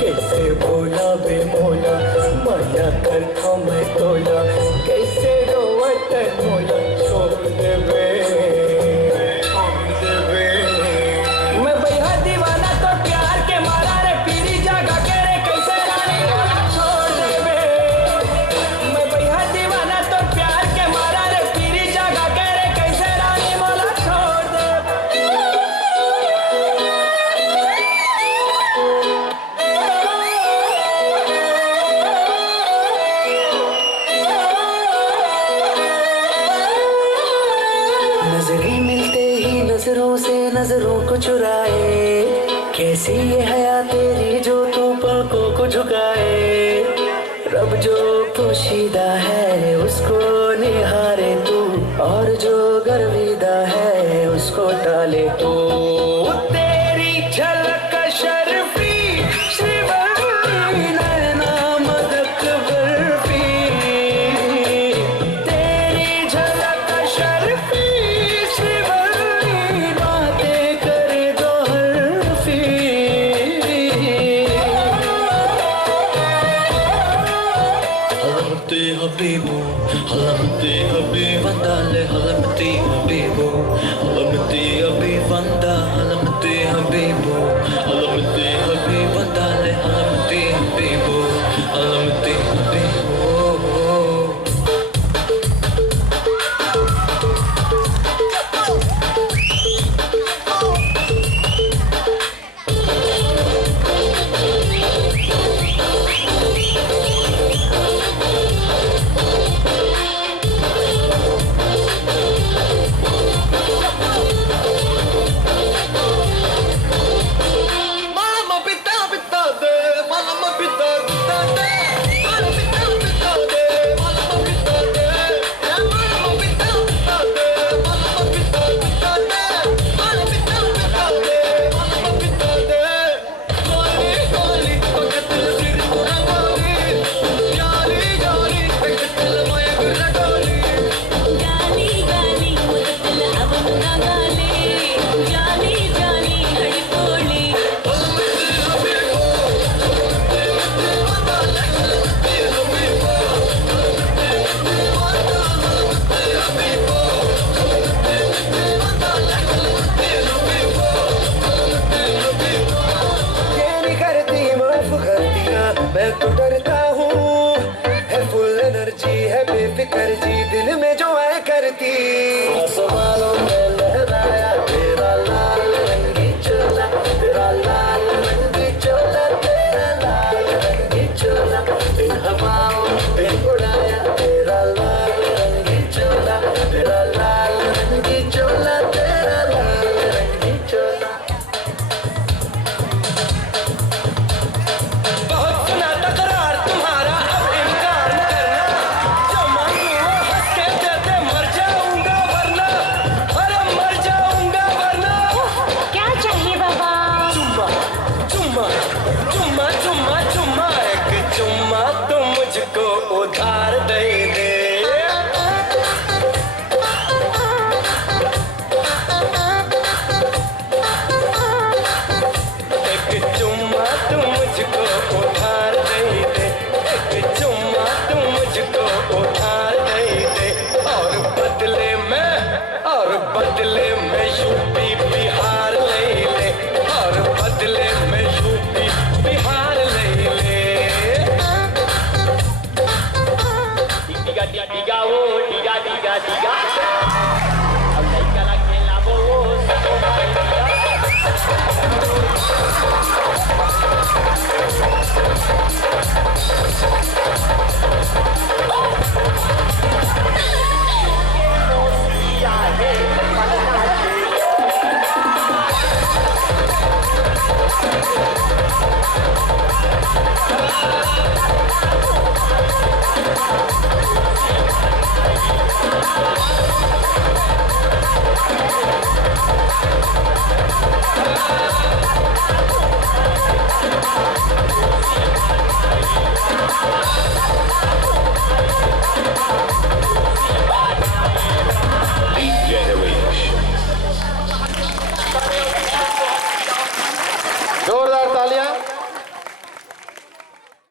कैसे बोला बे मोला माया कर खो मैं तोला कैसे रोवत मोला छोड़ देवे मैं भैया दीवाना तो प्यार के मारा रे पीरी जागा के रे कैसे रानी मोला छोड़ देवे मैं भैया दीवाना तो प्यार के मारा रे पीरी जागा के रे कैसे रानी मोला छोड़ देवे नजरें मिलते ही नजरों से नजरों को चुराए कैसी ये हया तेरी जो तू पलकों को झुकाए रब जो पोशीदा है उसको निहारे तू और जो गर्विदा है उसको टाले तू तेरी झलक शर्फी श्रीवल्ली नैना मदक बर्फी तेरी झलक शर्फी श्रीवल्ली बातें करे दो हरफी हलमती हबीबो हलमती हबीबंदाले हलमती हबीबो हलमती हबीबंदा हलमती हबीबो हलमती हबीबंदाले हलमती हबीबो हलमती हबीबो मैं तो डरता हूँ है फुल एनर्जी है बेफिक्र जी दिल में जो है करती आसमानों में लहराया तेरा लाल रंगी चोला तेरा लाल रंगी चोला तेरा लाल रंगी चोला इन हवाओं पे उड़ाया तेरा लाल रंगी चोला तेरा लाल रंगी चोला तेरा लाल रंगी चोला उधार दे दे एक चुम्मा तू मुझको उधार दे दे एक चुम्मा तू मुझको उधार दे दे और बदले में यूपी बिहार ले ले और बदले में यूपी बिहार ले ले diga wo diga अब लइका ला खेलाबो वो सब